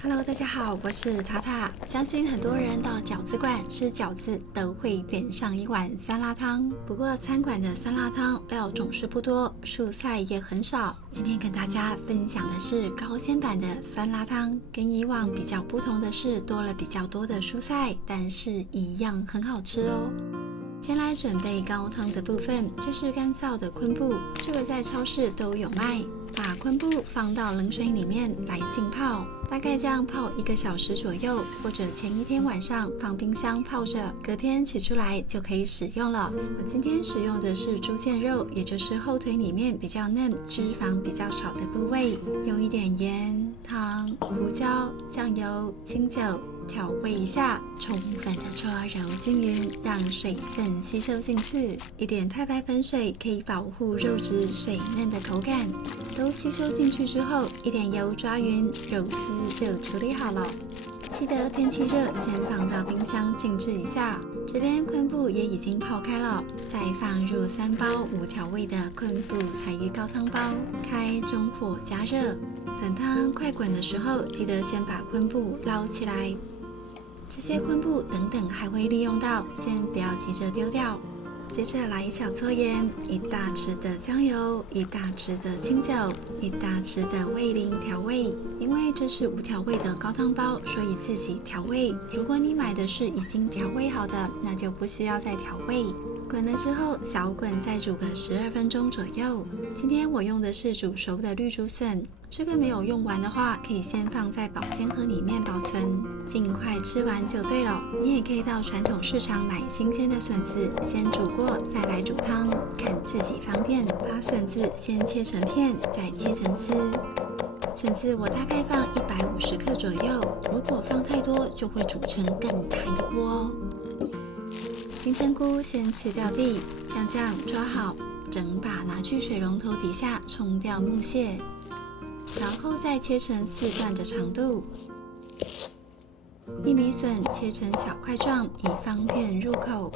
Hello， 大家好，我是塔塔。相信很多人到饺子馆吃饺子都会点上一碗酸辣汤，不过餐馆的酸辣汤料总是不多，蔬菜也很少。今天跟大家分享的是高纤版的酸辣汤，跟以往比较不同的是多了比较多的蔬菜，但是一样很好吃哦。先来准备高汤的部分，这是干燥的昆布，这个在超市都有卖。把昆布放到冷水里面来浸泡，大概这样泡1个小时左右，或者前一天晚上放冰箱泡着，隔天取出来就可以使用了。我今天使用的是猪腱肉，也就是后腿里面比较嫩、脂肪比较少的部位，用一点盐、糖、胡椒、酱油、清酒调味一下，充分的搓揉均匀，让水分吸收进去。一点太白粉水可以保护肉质水嫩的口感。都吸收进去之后，一点油抓匀，肉丝就处理好了。记得天气热，先放到冰箱静置一下。这边昆布也已经泡开了，再放入3包无调味的昆布柴鱼高汤包，开中火加热。等汤快滚的时候，记得先把昆布捞起来。这些昆布等等还会利用到，先不要急着丢掉。接着来小撮盐，1大匙的酱油，1大匙的清酒，1大匙的味淋调味。因为这是无调味的高汤包，所以自己调味。如果你买的是已经调味好的，那就不需要再调味。滚了之后，小滚再煮个12分钟左右。今天我用的是煮熟的绿竹笋，这个没有用完的话，可以先放在保鲜盒里面保存，尽快吃完就对了。你也可以到传统市场买新鲜的笋子，先煮过再来煮汤，看自己方便。把笋子先切成片，再切成丝。笋子我大概放150克左右，如果放太多就会煮成更大的锅。金针菇先去掉蒂，像这样抓好，整把拿去水龙头底下冲掉木屑，然后再切成4段的长度。玉米笋切成小块状，以方便入口。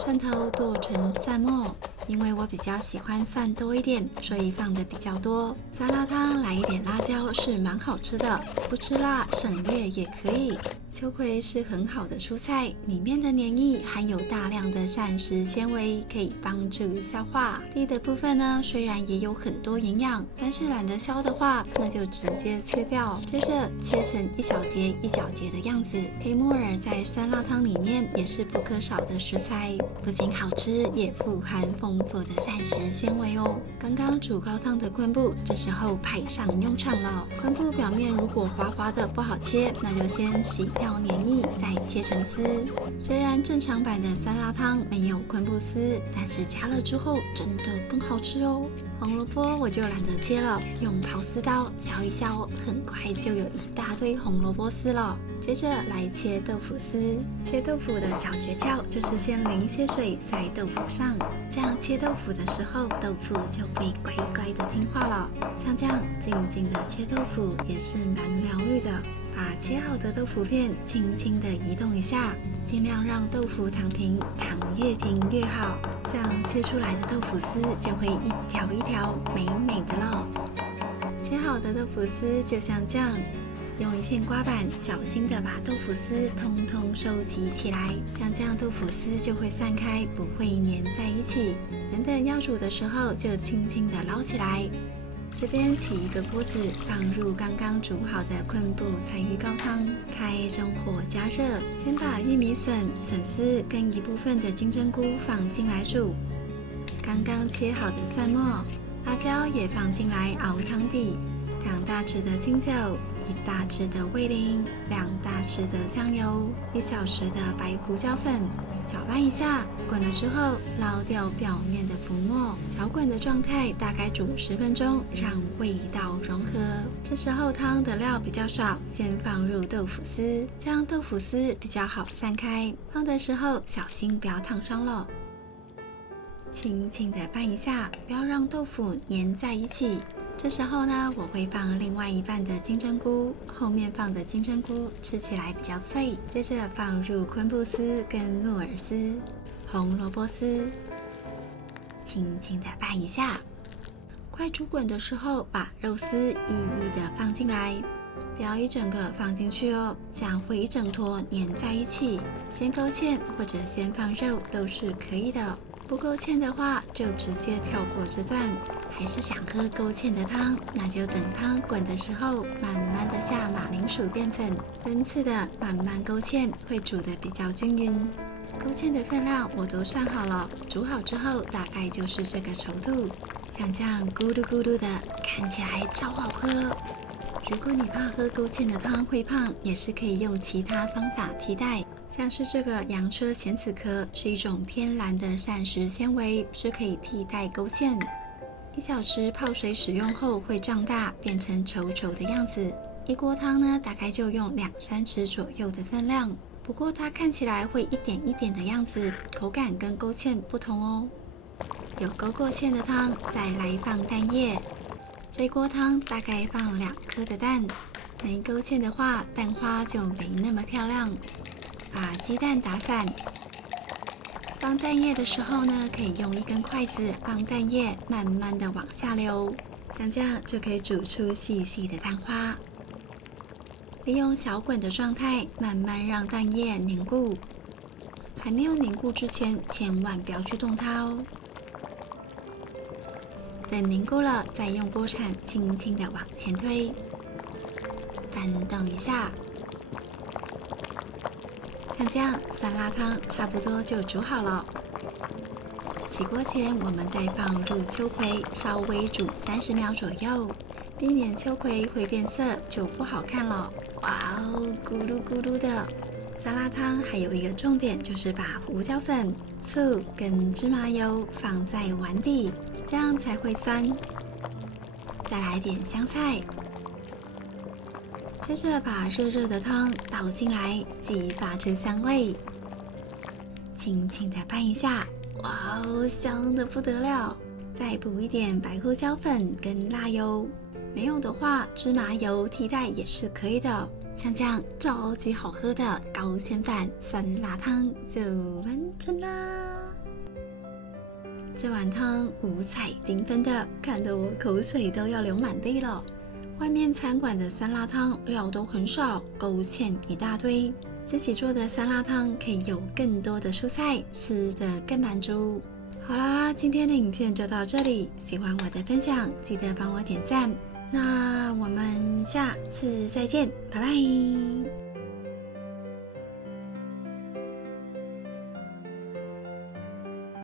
蒜头剁成蒜末，因为我比较喜欢蒜多一点，所以放的比较多。酸辣汤来一点辣椒是蛮好吃的，不吃辣省略也可以。秋葵是很好的蔬菜，里面的黏液含有大量的膳食纤维，可以帮助消化。蒂的部分呢，虽然也有很多营养，但是懒得削的话，那就直接切掉。接着切成1小节1小节的样子。黑木耳在酸辣汤里面也是不可少的食材，不仅好吃，也富含丰富的膳食纤维哦。刚刚煮高汤的昆布，这时候派上用场了。昆布表面如果滑滑的不好切，那就先洗掉黏液，再切成丝。虽然正常版的酸辣汤没有昆布丝，但是加了之后真的更好吃哦。红萝卜我就懒得切了，用刨丝刀削一削，很快就有一大堆红萝卜丝了。接着来切豆腐丝，切豆腐的小诀窍就是先淋一些水在豆腐上，这样切豆腐的时候，豆腐就会乖乖的听话了。像这样静静的切豆腐也是蛮疗愈的。把切好的豆腐片轻轻的移动一下，尽量让豆腐躺平，躺越平越好，这样切出来的豆腐丝就会一条一条美美的了。切好的豆腐丝就像这样，用一片刮板小心的把豆腐丝通通收集起来，像这样豆腐丝就会散开，不会粘在一起。等等要煮的时候就轻轻的捞起来。这边起一个锅子，放入刚刚煮好的昆布柴鱼高汤，开中火加热。先把玉米笋、笋丝跟一部分的金针菇放进来煮，刚刚切好的蒜末、辣椒也放进来熬汤底，2大匙的清酒，1大匙的味淋，2大匙的酱油，1小匙的白胡椒粉，搅拌一下。滚了之后捞掉表面的浮沫，小滚的状态大概煮10分钟，让味道融合。这时候汤的料比较少，先放入豆腐丝，这样豆腐丝比较好散开。放的时候小心不要烫伤了。轻轻的拌一下，不要让豆腐粘在一起。这时候呢，我会放另外一半的金针菇，后面放的金针菇吃起来比较脆。接着放入昆布丝跟木耳丝、红萝卜丝，轻轻的拌一下。快煮滚的时候，把肉丝一一的放进来，不要一整个放进去哦，这样会一整坨粘在一起。先勾芡或者先放肉都是可以的，不勾芡的话就直接跳过这段。还是想喝勾芡的汤，那就等汤滚的时候，慢慢的下马铃薯淀粉，分次的慢慢勾芡，会煮得比较均匀。勾芡的分量我都算好了，煮好之后大概就是这个稠度，像这样咕噜咕噜的，看起来超好喝。如果你怕喝勾芡的汤会胖，也是可以用其他方法替代，像是这个洋车咸子壳是一种天然的膳食纤维，是可以替代勾芡。1小时泡水使用后会胀大，变成稠稠的样子。一锅汤呢，大概就用2-3匙左右的分量。不过它看起来会一点一点的样子，口感跟勾芡不同哦。有勾过芡的汤，再来放蛋液。这锅汤大概放2颗的蛋，没勾芡的话，蛋花就没那么漂亮。把鸡蛋打散。放蛋液的时候呢，可以用一根筷子让蛋液慢慢的往下流，像这样就可以煮出细细的蛋花。利用小滚的状态，慢慢让蛋液凝固。还没有凝固之前，千万不要去动它哦。等凝固了，再用锅铲轻轻的往前推，翻动一下。像这样，酸辣汤差不多就煮好了。起锅前，我们再放入秋葵，稍微煮30秒左右，避免秋葵会变色就不好看了。哇哦，咕噜咕噜的！酸辣汤还有一个重点，就是把胡椒粉、醋跟芝麻油放在碗底，这样才会酸。再来点香菜。接着把热热的汤倒进来，激发出香味，轻轻的拌一下，哇哦，香的不得了！再补一点白胡椒粉跟辣油，没有的话芝麻油替代也是可以的。像这样超级好喝的高纤饭酸辣汤就完成啦！这碗汤五彩缤纷的，看得我口水都要流满地了。外面餐馆的酸辣汤料都很少，勾芡一大堆。自己做的酸辣汤可以有更多的蔬菜，吃得更满足。好啦，今天的影片就到这里。喜欢我的分享，记得帮我点赞。那我们下次再见，拜拜。